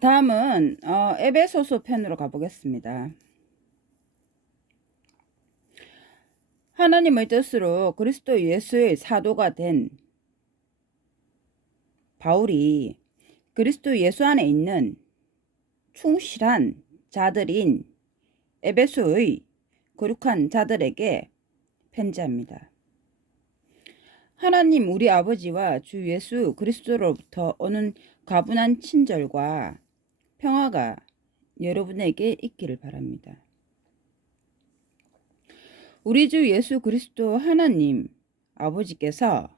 다음은 에베소서 편으로 가보겠습니다. 하나님의 뜻으로 그리스도 예수의 사도가 된 바울이 그리스도 예수 안에 있는 충실한 자들인 에베소의 거룩한 자들에게 편지합니다. 하나님 우리 아버지와 주 예수 그리스도로부터 오는 가분한 친절과 평화가 여러분에게 있기를 바랍니다. 우리 주 예수 그리스도 하나님 아버지께서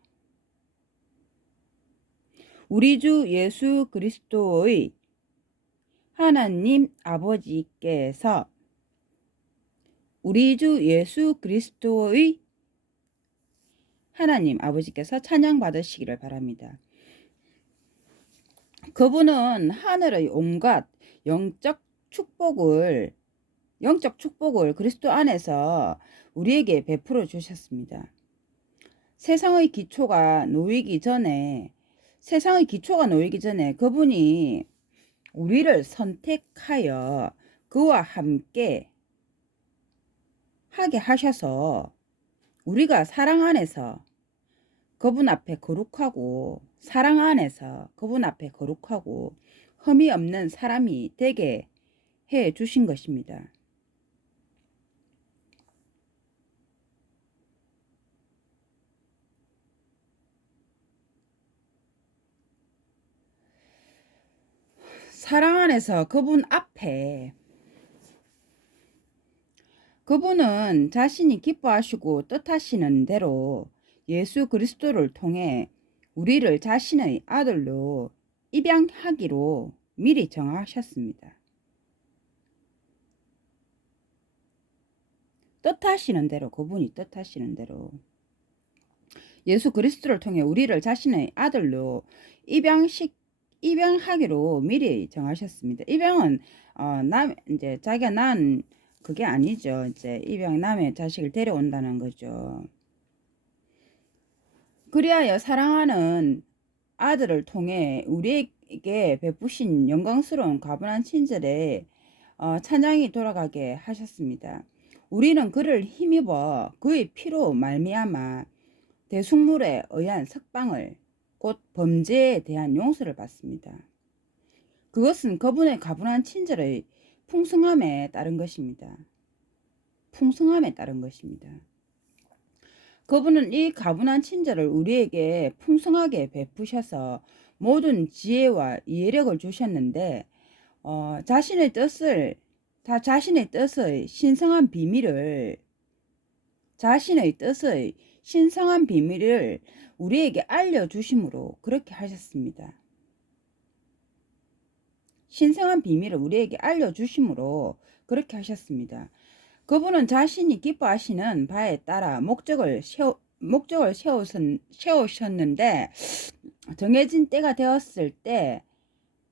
우리 주 예수 그리스도의 하나님 아버지께서 우리 주 예수 그리스도의 하나님 아버지께서 찬양받으시기를 바랍니다. 그분은 하늘의 온갖 영적 축복을 그리스도 안에서 우리에게 베풀어 주셨습니다. 세상의 기초가 놓이기 전에 그분이 우리를 선택하여 그와 함께 하게 하셔서 우리가 사랑 안에서 그분 앞에 거룩하고 흠이 없는 사람이 되게 해 주신 것입니다. 사랑 안에서 그분 앞에 그분은 자신이 기뻐하시고 뜻하시는 대로 예수 그리스도를 통해 우리를 자신의 아들로 입양하기로 미리 정하셨습니다. 그분이 뜻하시는 대로 예수 그리스도를 통해 우리를 자신의 아들로 입양하기로 미리 정하셨습니다. 입양은 이제 자기가 낳은 그게 아니죠. 이제 입양 남의 자식을 데려온다는 거죠. 그리하여 사랑하는 아들을 통해 우리에게 베푸신 영광스러운 가분한 친절에 찬양이 돌아가게 하셨습니다. 우리는 그를 힘입어 그의 피로 말미암아 대속물에 의한 석방을 곧 범죄에 대한 용서를 받습니다. 그것은 그분의 가분한 친절의 풍성함에 따른 것입니다. 그분은 이 가분한 친절을 우리에게 풍성하게 베푸셔서 모든 지혜와 이해력을 주셨는데 자신의 뜻의 신성한 비밀을 우리에게 알려주심으로 그렇게 하셨습니다. 그분은 자신이 기뻐하시는 바에 따라 목적을 세우셨는데 정해진 때가 되었을 때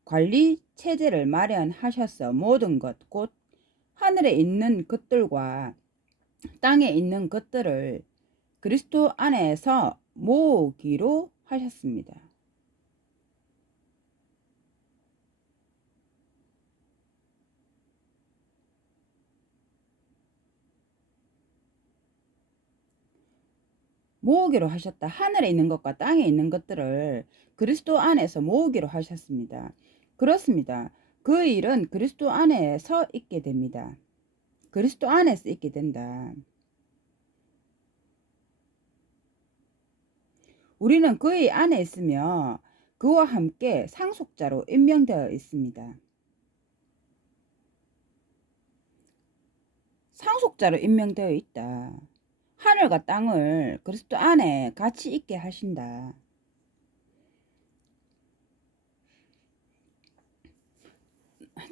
관리 체제를 마련하셔서 모든 것, 곧 하늘에 있는 것들과 땅에 있는 것들을 그리스도 안에서 모으기로 하셨습니다. 모으기로 하셨다. 하늘에 있는 것과 땅에 있는 것들을 그리스도 안에서 모으기로 하셨습니다. 그렇습니다. 그 일은 그리스도 안에서 있게 됩니다. 그리스도 안에서 있게 된다. 우리는 그의 안에 있으며 그와 함께 상속자로 임명되어 있습니다. 상속자로 임명되어 있다. 하늘과 땅을 그리스도 안에 같이 있게 하신다.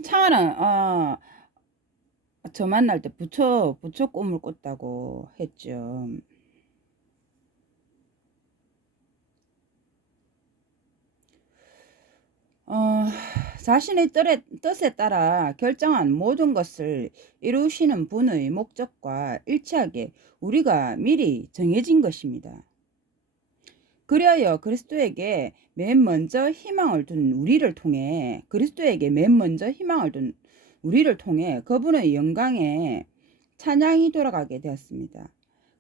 창아는 저 만날 때 부처 꿈을 꿨다고 했죠. 자신의 뜻에 따라 결정한 모든 것을 이루시는 분의 목적과 일치하게 우리가 미리 정해진 것입니다. 그리하여 그리스도에게 맨 먼저 희망을 둔 우리를 통해 그리스도에게 맨 먼저 희망을 둔 우리를 통해 그분의 영광에 찬양이 돌아가게 되었습니다.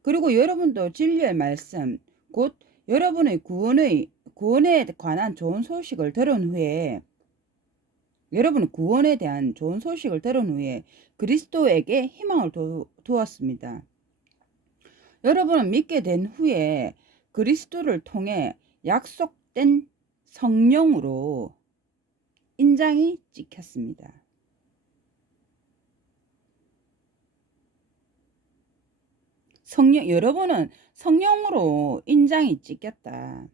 그리고 여러분도 진리의 말씀 곧 여러분의 구원에 관한 좋은 소식을 들은 후에 여러분의 구원에 대한 좋은 소식을 들은 후에 그리스도에게 희망을 두었습니다. 여러분은 믿게 된 후에 그리스도를 통해 약속된 성령으로 인장이 찍혔습니다. 여러분은 성령으로 인장이 찍혔다.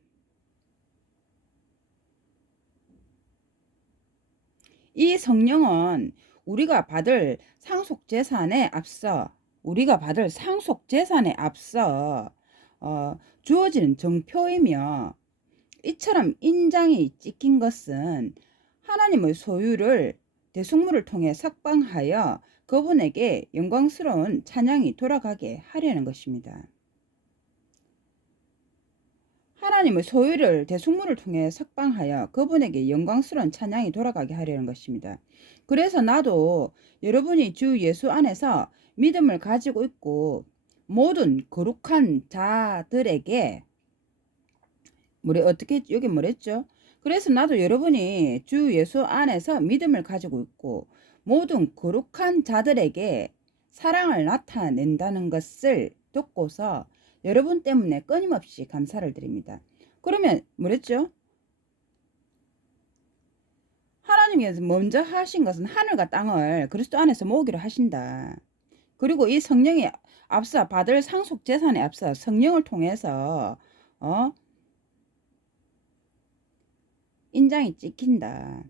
이 성령은 우리가 받을 상속 재산에 앞서 주어지는 정표이며 이처럼 인장이 찍힌 것은 하나님의 소유를 대속물을 통해 석방하여 그분에게 영광스러운 찬양이 돌아가게 하려는 것입니다. 하나님의 소유를 대속물을 통해 석방하여 그분에게 영광스러운 찬양이 돌아가게 하려는 것입니다. 그래서 나도 여러분이 주 예수 안에서 믿음을 가지고 있고 모든 거룩한 자들에게 여기 뭐랬죠? 그래서 나도 여러분이 주 예수 안에서 믿음을 가지고 있고 모든 거룩한 자들에게 사랑을 나타낸다는 것을 듣고서 여러분 때문에 끊임없이 감사를 드립니다. 그러면 뭐랬죠? 하나님께서 먼저 하신 것은 하늘과 땅을 그리스도 안에서 모으기로 하신다. 그리고 이 성령이 앞서 받을 상속 재산에 앞서 성령을 통해서 인장이 찍힌다.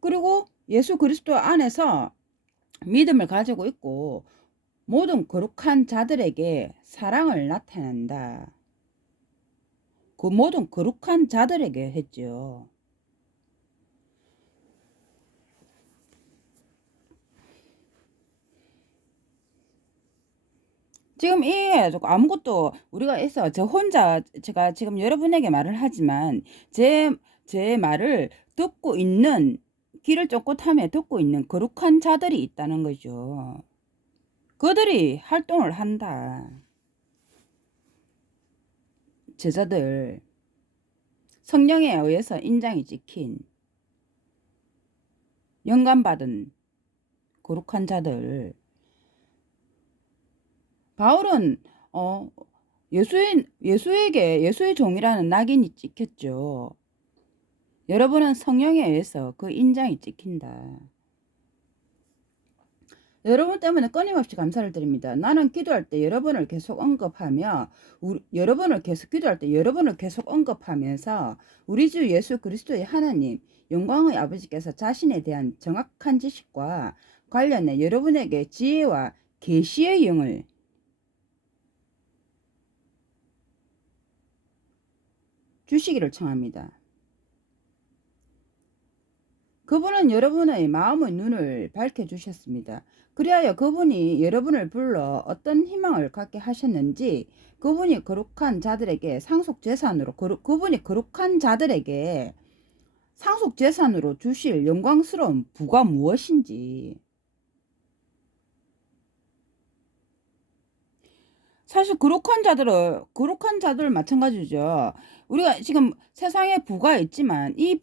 그리고 예수 그리스도 안에서 믿음을 가지고 있고 모든 거룩한 자들에게 사랑을 나타낸다. 그 모든 거룩한 자들에게 했죠. 지금 아무것도 우리가 해서 제가 지금 여러분에게 말을 하지만 제 말을 듣고 있는 귀를 쫑긋하며 듣고 있는 거룩한 자들이 있다는 거죠. 그들이 활동을 한다. 제자들, 성령에 의해서 인장이 찍힌 영감받은 거룩한 자들. 바울은 예수의 종이라는 낙인이 찍혔죠. 여러분은 성령에 의해서 그 인장이 찍힌다. 여러분 때문에 끊임없이 감사를 드립니다. 나는 기도할 때 여러분을 계속 언급하며 기도할 때 여러분을 계속 언급하면서 우리 주 예수 그리스도의 하나님 영광의 아버지께서 자신에 대한 정확한 지식과 관련해 여러분에게 지혜와 계시의 영을 주시기를 청합니다. 그분은 여러분의 마음의 눈을 밝혀주셨습니다. 그리하여 그분이 여러분을 불러 어떤 희망을 갖게 하셨는지 그분이 거룩한 자들에게 그분이 거룩한 자들에게 상속재산으로 주실 영광스러운 부가 무엇인지 사실 거룩한 자들 마찬가지죠. 우리가 지금 세상에 부가 있지만 이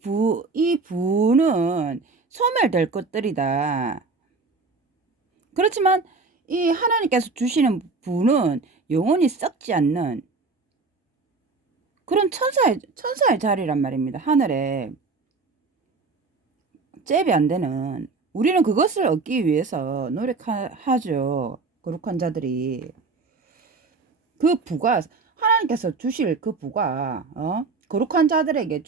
부는 소멸될 것들이다. 그렇지만 이 하나님께서 주시는 부는 영원히 썩지 않는 그런 천사의 자리란 말입니다. 하늘에 잽이 안 되는 우리는 그것을 얻기 위해서 노력하죠. 거룩한 자들이. 그 부가 하나님께서 주실 그 부가 거룩한 자들에게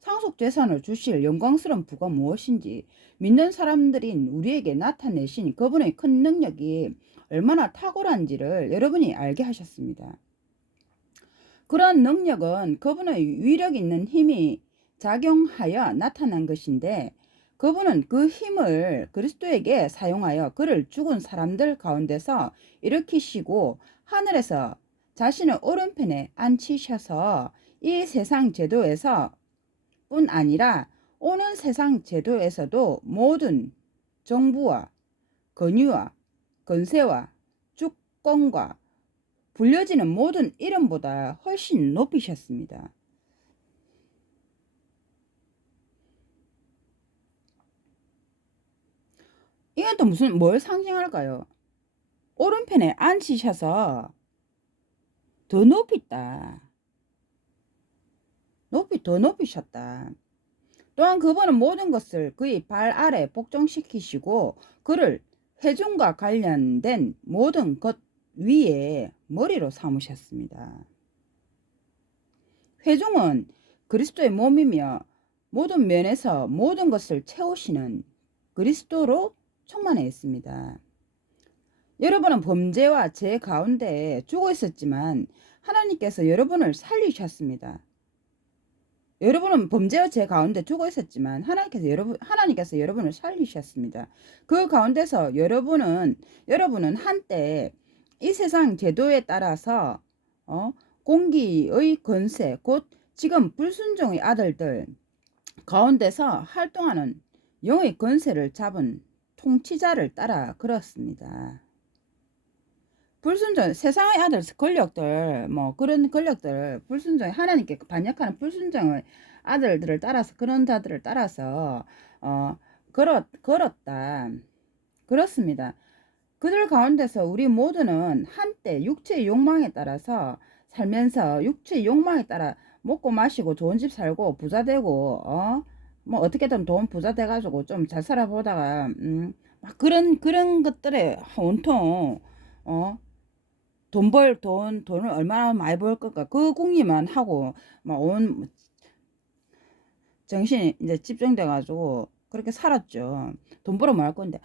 상속 재산을 주실 영광스러운 부가 무엇인지 믿는 사람들인 우리에게 나타내신 그분의 큰 능력이 얼마나 탁월한지를 여러분이 알게 하셨습니다. 그런 능력은 그분의 위력 있는 힘이 작용하여 나타난 것인데 그분은 그 힘을 그리스도에게 사용하여 그를 죽은 사람들 가운데서 일으키시고 하늘에서 자신의 오른편에 앉히셔서 이 세상 제도에서 뿐 아니라 오는 세상 제도에서도 모든 정부와 권위와 권세와 주권과 불려지는 모든 이름보다 훨씬 높이셨습니다. 이건 또 뭘 상징할까요? 오른편에 앉히셔서 더 높였다. 더 높이셨다. 또한 그분은 모든 것을 그의 발 아래 복종시키시고 그를 회중과 관련된 모든 것 위에 머리로 삼으셨습니다. 회중은 그리스도의 몸이며 모든 면에서 모든 것을 채우시는 그리스도로 충만해 있습니다. 여러분은 범죄와 죄 가운데 죽어 있었지만 하나님께서 여러분을 살리셨습니다. 여러분은 범죄와 죄 가운데 죽어 있었지만 하나님께서 여러분을 살리셨습니다. 그 가운데서 여러분은 한때 이 세상 제도에 따라서 공기의 권세, 곧 지금 불순종의 아들들 가운데서 활동하는 영의 권세를 잡은 통치자를 따라 걸었습니다. 불순종, 세상의 아들 권력들, 그런 권력들, 불순종, 하나님께 반역하는 불순종의 아들들을 따라서, 그런 자들을 따라서, 걸었다. 그렇습니다. 그들 가운데서 우리 모두는 한때 육체의 욕망에 따라서 살면서 육체의 욕망에 따라 먹고 마시고 좋은 집 살고 부자 되고, 어떻게든 돈 부자 돼가지고 좀 잘 살아보다가, 막 그런 것들에 온통, 돈을 얼마나 많이 벌 걸까. 그 궁리만 하고, 막 정신이 이제 집중돼가지고, 그렇게 살았죠. 돈 벌어 뭐 할 건데,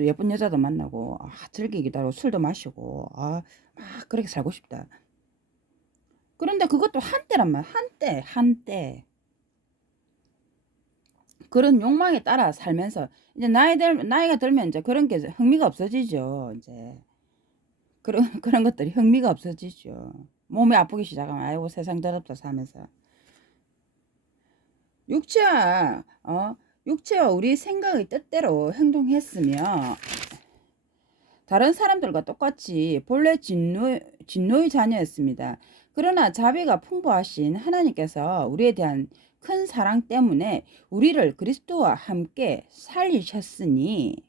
예쁜 여자도 만나고, 즐기기도 하고, 술도 마시고, 막 그렇게 살고 싶다. 그런데 그것도 한때란 말, 한때. 그런 욕망에 따라 살면서, 이제 나이가 들면 이제 그런 게 흥미가 없어지죠, 이제. 그런 것들이 흥미가 없어지죠. 몸이 아프기 시작하면 아이고 세상 더럽다 하면서 육체와 우리 생각의 뜻대로 행동했으며 다른 사람들과 똑같이 본래 진노의 자녀였습니다. 그러나 자비가 풍부하신 하나님께서 우리에 대한 큰 사랑 때문에 우리를 그리스도와 함께 살리셨으니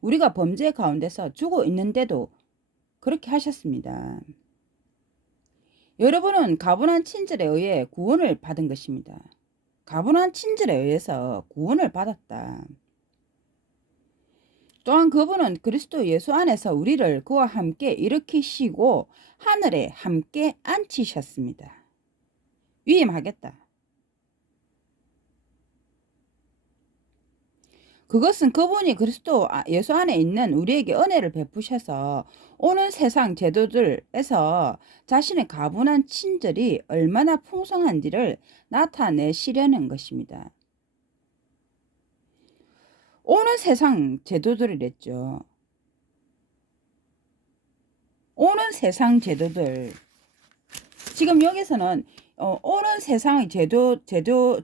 우리가 범죄 가운데서 죽어 있는데도 그렇게 하셨습니다. 여러분은 가분한 친절에 의해 구원을 받은 것입니다. 가분한 친절에 의해서 구원을 받았다. 또한 그분은 그리스도 예수 안에서 우리를 그와 함께 일으키시고 하늘에 함께 앉히셨습니다. 위임하겠다. 그것은 그분이 그리스도 예수 안에 있는 우리에게 은혜를 베푸셔서 오는 세상 제도들에서 자신의 가분한 친절이 얼마나 풍성한지를 나타내시려는 것입니다. 오는 세상 제도들이랬죠. 오는 세상 제도들. 지금 여기서는 오는 세상의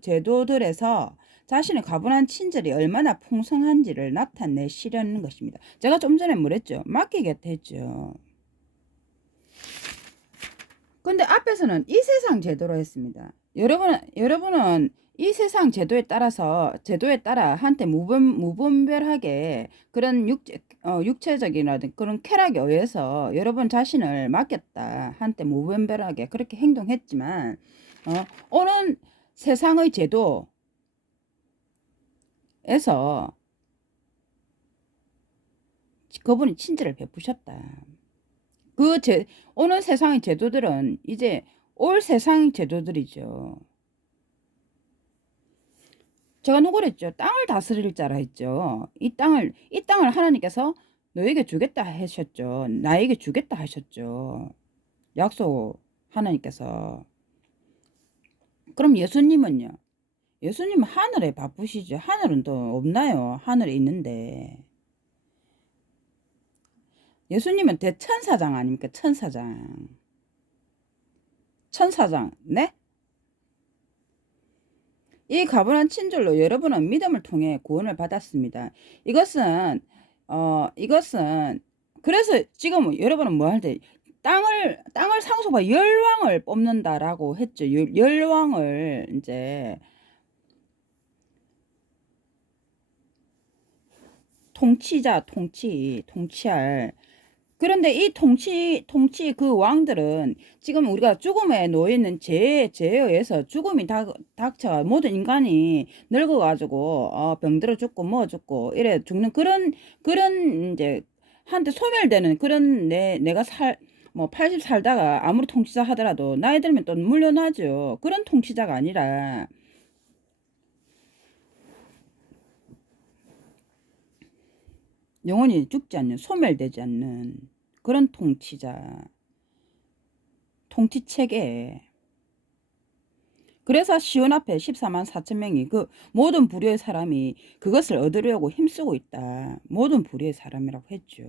제도들에서 자신의 가분한 친절이 얼마나 풍성한지를 나타내시려는 것입니다. 제가 좀 전에 뭐랬죠? 맡기겠다 했죠. 근데 앞에서는 이 세상 제도로 했습니다. 여러분은 이 세상 제도에 따라 한때 무분별하게 그런 육체적이라든 그런 쾌락에 의해서 여러분 자신을 맡겼다. 한때 무분별하게 그렇게 행동했지만, 오는 세상의 제도에서 그분이 친절을 베푸셨다. 오는 세상의 제도들은 이제 올 세상의 제도들이죠. 제가 누구랬죠? 땅을 다스릴 자라 했죠. 이 땅을 하나님께서 너에게 주겠다 하셨죠. 나에게 주겠다 하셨죠. 약속 하나님께서. 그럼 예수님은요? 예수님은 하늘에 바쁘시죠. 하늘은 또 없나요? 하늘에 있는데. 예수님은 대천사장 아닙니까? 천사장. 천사장. 네? 이 가분한 친절로 여러분은 믿음을 통해 구원을 받았습니다. 이것은 그래서 지금 여러분은 뭐 할 때 땅을 상속받아 열왕을 뽑는다라고 했죠. 열왕을 이제 통치할. 그런데 이 통치 그 왕들은 지금 우리가 죽음에 놓여있는 죄에 의해서 죽음이 닥쳐 모든 인간이 늙어가지고 병들어 죽고 뭐 죽고 이래 죽는 그런 이제 한테 소멸되는 그런 내가 뭐 80 살다가 아무리 통치자 하더라도 나이 들면 또 물러나죠. 그런 통치자가 아니라 영원히 죽지 않는 소멸되지 않는 그런 통치체계. 그래서 시온 앞에 14만 4천 명이 그 모든 부류의 사람이 그것을 얻으려고 힘쓰고 있다. 모든 부류의 사람이라고 했죠.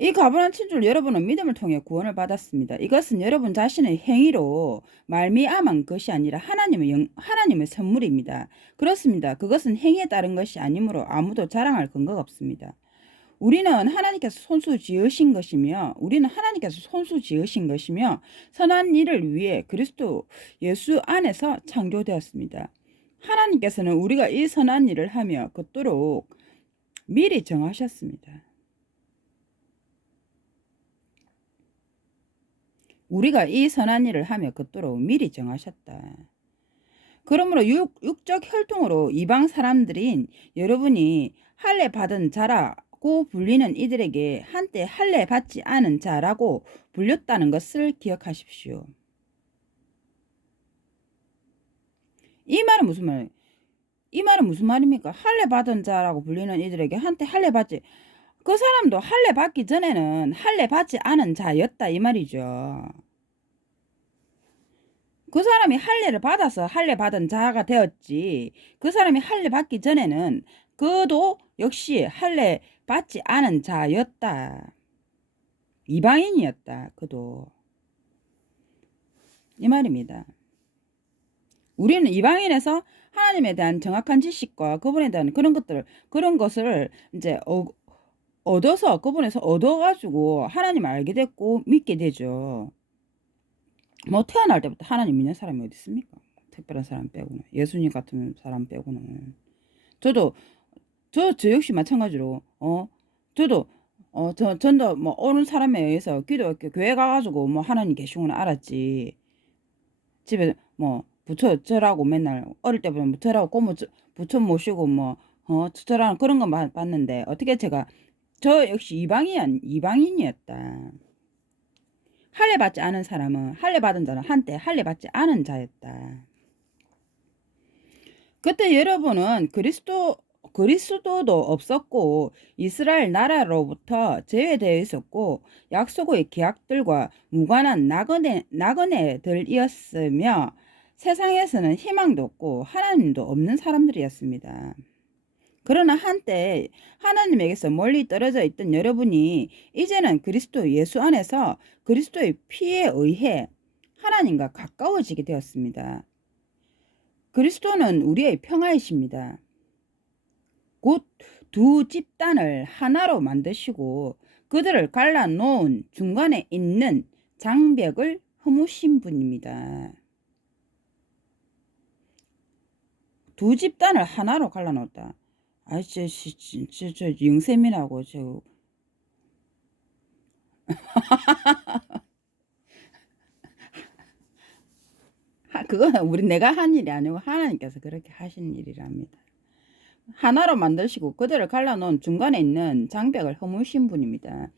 이 가분한 친줄 여러분은 믿음을 통해 구원을 받았습니다. 이것은 여러분 자신의 행위로 말미암은 것이 아니라 하나님의 선물입니다. 그렇습니다. 그것은 행위에 따른 것이 아니므로 아무도 자랑할 근거가 없습니다. 우리는 하나님께서 손수 지으신 것이며 선한 일을 위해 그리스도 예수 안에서 창조되었습니다. 하나님께서는 우리가 이 선한 일을 하며 걷도록 미리 정하셨습니다. 우리가 이 선한 일을 하며 걷도록 미리 정하셨다. 그러므로 육적 혈통으로 이방 사람들인 여러분이 할례 받은 자라고 불리는 이들에게 한때 할례 받지 않은 자라고 불렸다는 것을 기억하십시오. 이 말은 무슨 말입니까? 할례 받은 자라고 불리는 이들에게 한때 할례 받지, 그 사람도 할례 받기 전에는 할례 받지 않은 자였다 이 말이죠. 그 사람이 할례를 받아서 할례 받은 자가 되었지, 그 사람이 할례 받기 전에는 그도 역시 할례 받지 않은 자였다. 이방인이었다. 그도. 이 말입니다. 우리는 이방인에서 하나님에 대한 정확한 지식과 그분에 대한 그런 것을 이제 얻어서 그분에서 얻어가지고 하나님을 알게 됐고 믿게 되죠. 뭐 태어날 때부터 하나님 믿는 사람이 어디 있습니까? 특별한 사람 빼고는, 예수님 같은 사람 빼고는. 저 역시 마찬가지로 저도 전도 뭐 오는 사람에 의해서 교회 가가지고 뭐 하나님 계시구나 알았지. 집에 뭐 부처라고 맨날 어릴 때부터 부처라고 꼬모 부처 모시고 뭐 저라는 그런 거 봤는데 어떻게 저 역시 이방인이었다. 할례 받지 않은 사람은, 할례 받은 자는 한때 할례 받지 않은 자였다. 그때 여러분은 그리스도도 없었고 이스라엘 나라로부터 제외되어 있었고 약속의 계약들과 무관한 나그네들이었으며 세상에서는 희망도 없고 하나님도 없는 사람들이었습니다. 그러나 한때 하나님에게서 멀리 떨어져 있던 여러분이 이제는 그리스도 예수 안에서 그리스도의 피에 의해 하나님과 가까워지게 되었습니다. 그리스도는 우리의 평화이십니다. 곧 두 집단을 하나로 만드시고 그들을 갈라놓은 중간에 있는 장벽을 허무신 분입니다. 두 집단을 하나로 갈라놓았다. 저 영세민하고 그건 내가 한 일이 아니고 하나님께서 그렇게 하신 일이랍니다. 하나로 만드시고 그들을 갈라놓은 중간에 있는 장벽을 허무신 분입니다.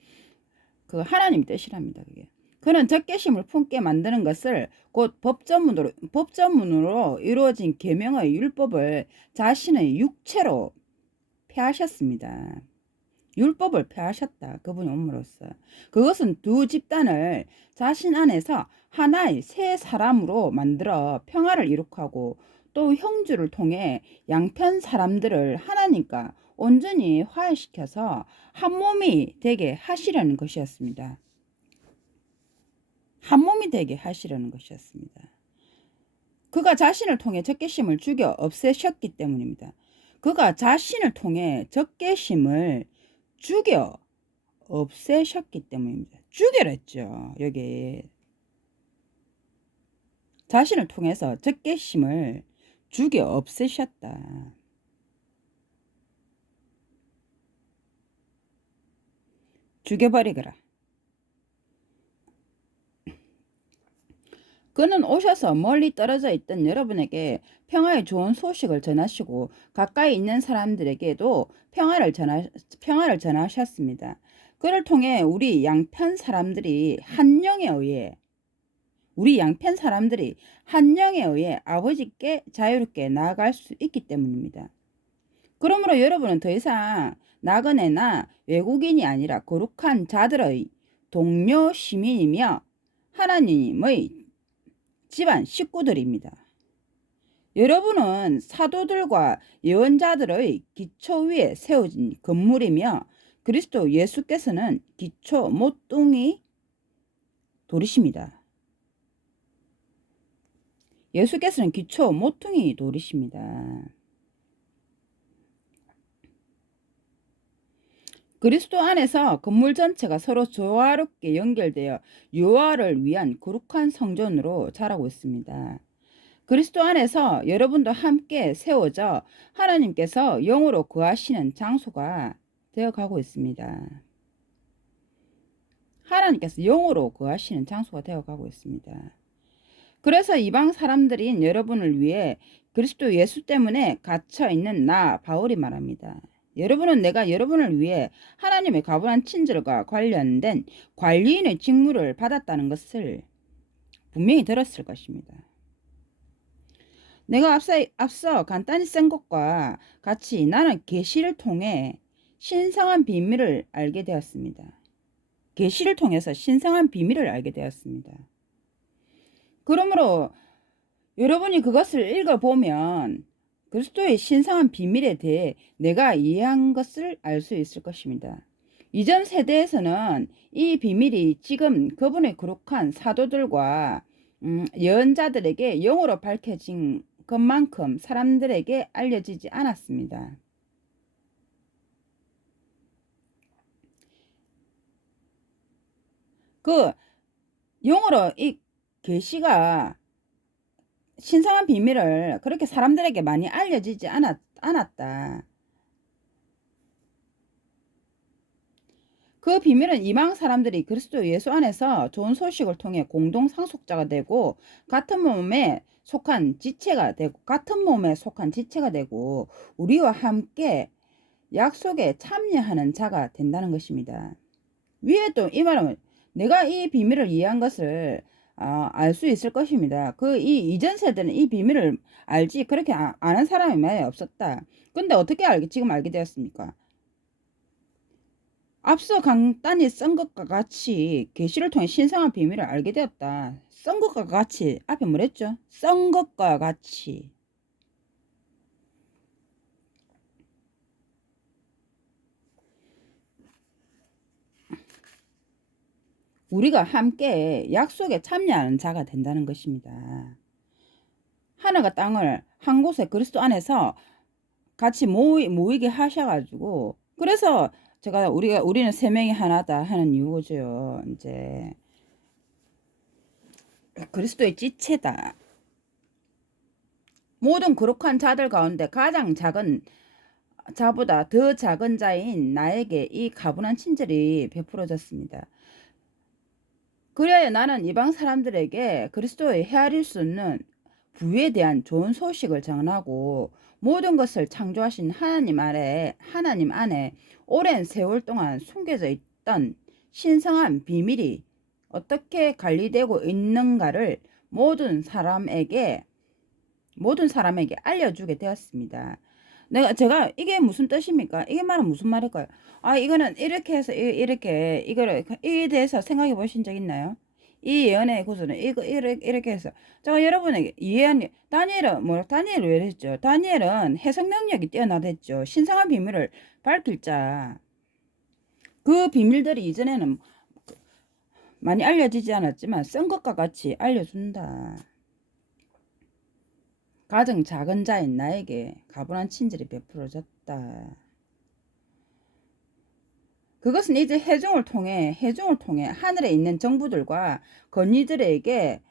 그 하나님 뜻이랍니다. 그게. 그는 적개심을 품게 만드는 것을 곧 법전문으로 이루어진 계명의 율법을 자신의 육체로 폐하셨습니다. 율법을 폐하셨다. 그분이 옴으로써. 그것은 두 집단을 자신 안에서 하나의 새 사람으로 만들어 평화를 이룩하고 또 형주를 통해 양편 사람들을 하나님과 온전히 화해시켜서 한 몸이 되게 하시려는 것이었습니다. 한 몸이 되게 하시려는 것이었습니다. 그가 자신을 통해 적개심을 죽여 없애셨기 때문입니다. 그가 자신을 통해 적개심을 죽여 없애셨기 때문입니다. 죽여랬죠. 여기 자신을 통해서 적개심을 죽여 없애셨다. 죽여버리거라. 그는 오셔서 멀리 떨어져 있던 여러분에게 평화의 좋은 소식을 전하시고 가까이 있는 사람들에게도 평화를 전하셨습니다. 그를 통해 우리 양편 사람들이 한 영에 의해 아버지께 자유롭게 나아갈 수 있기 때문입니다. 그러므로 여러분은 더 이상 나그네나 외국인이 아니라 거룩한 자들의 동료 시민이며 하나님의 집안 식구들입니다. 여러분은 사도들과 예언자들의 기초 위에 세워진 건물이며 그리스도 예수께서는 기초 모퉁이 돌이십니다. 예수께서는 기초 모퉁이 돌이십니다. 그리스도 안에서 건물 전체가 서로 조화롭게 연결되어 여호와를 위한 거룩한 성전으로 자라고 있습니다. 그리스도 안에서 여러분도 함께 세워져 하나님께서 영으로 거하시는 장소가 되어가고 있습니다. 하나님께서 영으로 거하시는 장소가 되어가고 있습니다. 그래서 이방 사람들인 여러분을 위해 그리스도 예수 때문에 갇혀있는 나 바울이 말합니다. 여러분은 내가 여러분을 위해 하나님의 가분한 친절과 관련된 관리인의 직무를 받았다는 것을 분명히 들었을 것입니다. 내가 앞서 간단히 쓴 것과 같이 나는 계시를 통해 신성한 비밀을 알게 되었습니다. 계시를 통해서 신성한 비밀을 알게 되었습니다. 그러므로 여러분이 그것을 읽어보면 그리스도의 신성한 비밀에 대해 내가 이해한 것을 알 수 있을 것입니다. 이전 세대에서는 이 비밀이 지금 그분의 거룩한 사도들과 예언자들에게 영으로 밝혀진 것만큼 사람들에게 알려지지 않았습니다. 그 영으로 이 계시가 신성한 비밀을 그렇게 사람들에게 많이 알려지지 않았다. 그 비밀은 이방 사람들이 그리스도 예수 안에서 좋은 소식을 통해 공동 상속자가 되고 같은 몸에 속한 지체가 되고 우리와 함께 약속에 참여하는 자가 된다는 것입니다. 위에도 이 말은 내가 이 비밀을 이해한 것을 알 수 있을 것입니다. 이전 세대는 이 비밀을 알지 그렇게 아는 사람이 많이 없었다. 근데 어떻게 지금 알게 되었습니까? 앞서 간단히 쓴 것과 같이 계시를 통해 신성한 비밀을 알게 되었다. 쓴 것과 같이 앞에 뭐랬죠? 쓴 것과 같이 우리가 함께 약속에 참여하는 자가 된다는 것입니다. 하늘과 땅을 한 곳에 그리스도 안에서 같이 모이게 하셔가지고 그래서 우리는 세 명이 하나다 하는 이유죠. 이제 그리스도의 지체다. 모든 거룩한 자들 가운데 가장 작은 자보다 더 작은 자인 나에게 이 가분한 친절이 베풀어졌습니다. 그래야 나는 이방 사람들에게 그리스도의 헤아릴 수 없는 부에 대한 좋은 소식을 전하고 모든 것을 창조하신 하나님 안에 오랜 세월 동안 숨겨져 있던 신성한 비밀이 어떻게 관리되고 있는가를 모든 사람에게 알려주게 되었습니다. 제가 이게 무슨 뜻입니까? 이게 말은 무슨 말일까요? 아, 이거는 이렇게 해서 이렇게 이거를 이에 대해서 생각해 보신 적 있나요? 이 예언의 구조는 이거 이렇게 해서 제가 여러분에게 이해한 다니엘은 왜 그랬죠? 다니엘은 해석 능력이 뛰어나댔죠. 신성한 비밀을 밝힐 자. 그 비밀들이 이전에는 많이 알려지지 않았지만 쓴 것과 같이 알려준다. 가장 작은 자인 나에게 가분한 친절이 베풀어졌다. 그것은 이제 해중을 통해 하늘에 있는 정부들과 권위들에게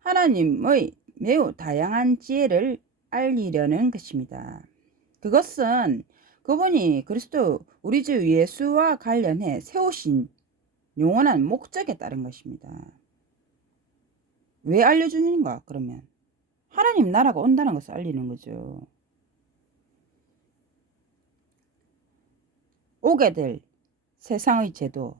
하나님의 매우 다양한 지혜를 알리려는 것입니다. 그것은 그분이 그리스도 우리 주 예수와 관련해 세우신 영원한 목적에 따른 것입니다. 왜 알려주는가? 그러면 하나님 나라가 온다는 것을 알리는 거죠. 오게 될 세상의 제도.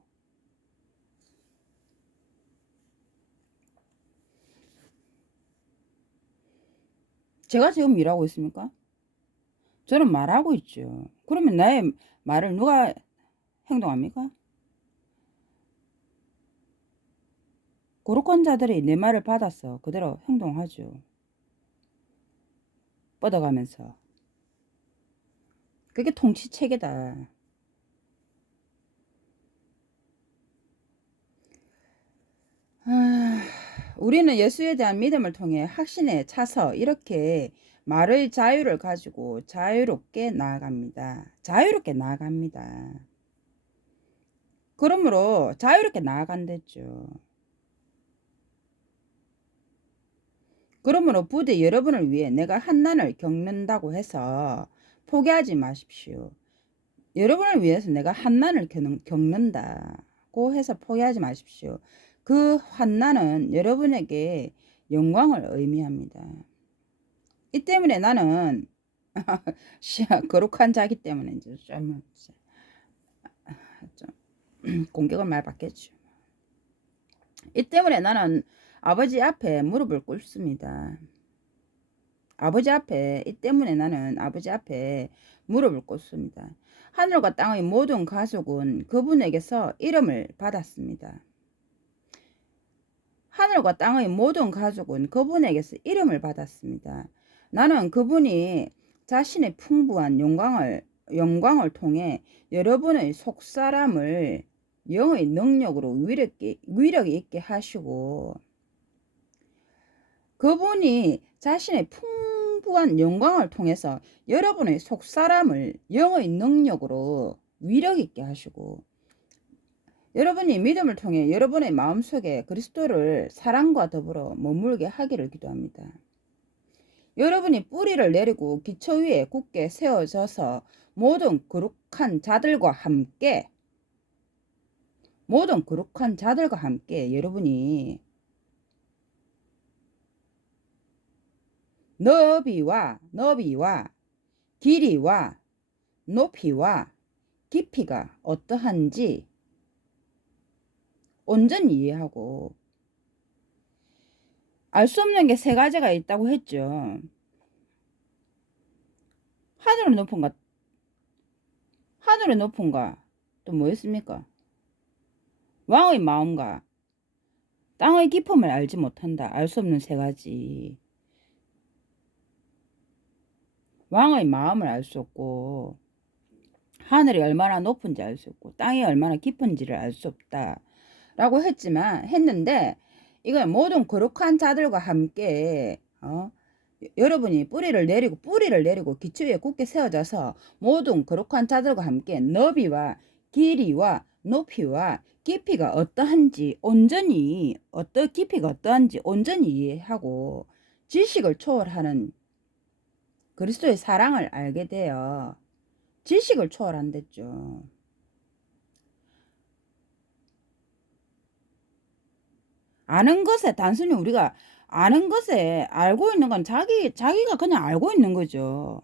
제가 지금 일하고 있습니까? 저는 말하고 있죠. 그러면 나의 말을 누가 행동합니까? 거룩한 자들이 내 말을 받아서 그대로 행동하죠. 뻗어가면서. 그게 통치체계다. 우리는 예수에 대한 믿음을 통해 확신에 차서 이렇게 말의 자유를 가지고 자유롭게 나아갑니다. 자유롭게 나아갑니다. 그러므로 자유롭게 나아간댔죠. 그러므로 부디 여러분을 위해 내가 환난을 겪는다고 해서 포기하지 마십시오. 여러분을 위해서 내가 환난을 겪는다고 해서 포기하지 마십시오. 그 환난은 여러분에게 영광을 의미합니다. 이 때문에 나는 거룩한 자기 때문에 이제 좀 공격을 많이 받겠죠. 이 때문에 나는 아버지 앞에 무릎을 꿇습니다. 이 때문에 나는 아버지 앞에 무릎을 꿇습니다. 하늘과 땅의 모든 가족은 그분에게서 이름을 받았습니다. 하늘과 땅의 모든 가족은 그분에게서 이름을 받았습니다. 나는 그분이 자신의 풍부한 영광을 통해 여러분의 속사람을 영의 능력으로 위력 있게 하시고, 그분이 자신의 풍부한 영광을 통해서 여러분의 속사람을 영의 능력으로 위력 있게 하시고, 여러분이 믿음을 통해 여러분의 마음속에 그리스도를 사랑과 더불어 머물게 하기를 기도합니다. 여러분이 뿌리를 내리고 기초 위에 굳게 세워져서 모든 거룩한 자들과 함께 여러분이 너비와 길이와 높이와 깊이가 어떠한지 온전히 이해하고, 알 수 없는 게 세 가지가 있다고 했죠. 하늘은 높은가 또 뭐였습니까? 왕의 마음과 땅의 깊음을 알지 못한다. 알 수 없는 세 가지. 왕의 마음을 알 수 없고, 하늘이 얼마나 높은지 알 수 없고, 땅이 얼마나 깊은지를 알 수 없다 라고 했는데, 이건 모든 거룩한 자들과 함께 여러분이 뿌리를 내리고 기초 위에 굳게 세워져서 모든 거룩한 자들과 함께 너비와 길이와 높이와 깊이가 어떠한지 온전히 이해하고 지식을 초월하는 그리스도의 사랑을 알게 되어 지식을 초월한댔죠. 아는 것에 단순히 우리가 아는 것에 알고 있는 건 자기가 그냥 알고 있는 거죠.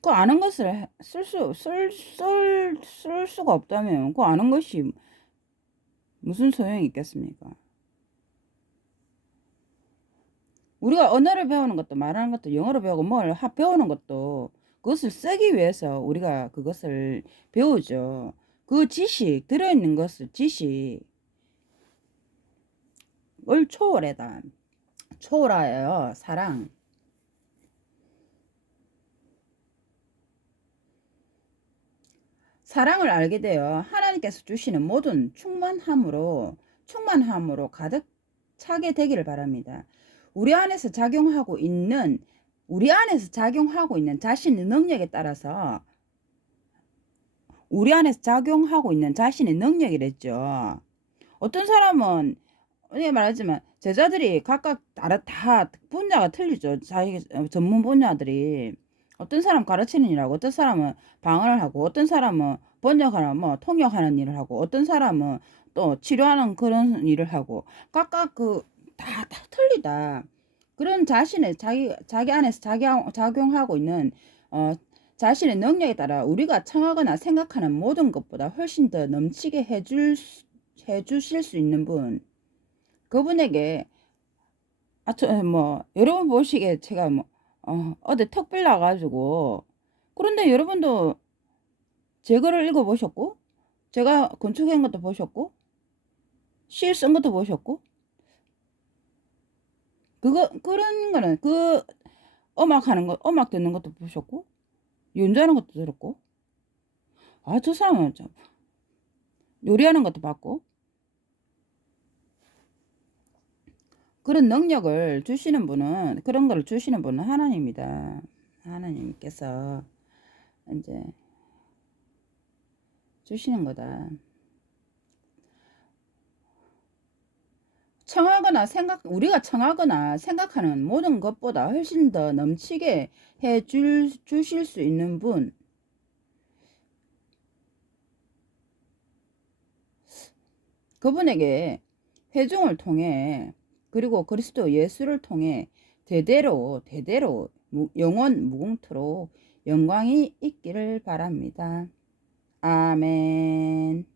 그 아는 것을 쓸 수가 없다면 그 아는 것이 무슨 소용이 있겠습니까? 우리가 언어를 배우는 것도 말하는 것도 영어로 배우고 뭘 배우는 것도 그것을 쓰기 위해서 우리가 그것을 배우죠. 그 지식, 들어있는 것을 지식을 초월해다. 초월하여 사랑. 사랑을 알게 되어 하나님께서 주시는 모든 충만함으로 가득 차게 되기를 바랍니다. 우리 안에서 작용하고 있는 자신의 능력에 따라서 우리 안에서 작용하고 있는 자신의 능력이랬죠. 어떤 사람은 말하지만 제자들이 각각 다 분야가 틀리죠. 자기 전문 분야들이. 어떤 사람 가르치는 일하고 어떤 사람은 방언을 하고 어떤 사람은 번역하는 통역하는 일을 하고 어떤 사람은 또 치료하는 그런 일을 하고 각각 다 틀리다. 그런 자기 안에서 작용하고 있는 자신의 능력에 따라 우리가 청하거나 생각하는 모든 것보다 훨씬 더 넘치게 해주실 수 있는 분, 그분에게 여러분 보시기에 제가 어디 특별 나가지고, 그런데 여러분도 제 글을 읽어보셨고 제가 건축한 것도 보셨고 시 쓴 것도 보셨고 그런 거는 음악 듣는 것도 보셨고 연주하는 것도 들었고 저 사람은 참 요리하는 것도 봤고 그런 능력을 주시는 분은 그런 걸 주시는 분은 하나님이다. 하나님께서 이제 주시는 거다. 우리가 청하거나 생각하는 모든 것보다 훨씬 더 넘치게 주실 수 있는 분. 그분에게 회중을 통해 그리고 그리스도 예수를 통해 대대로 영원 무궁토록 영광이 있기를 바랍니다. 아멘.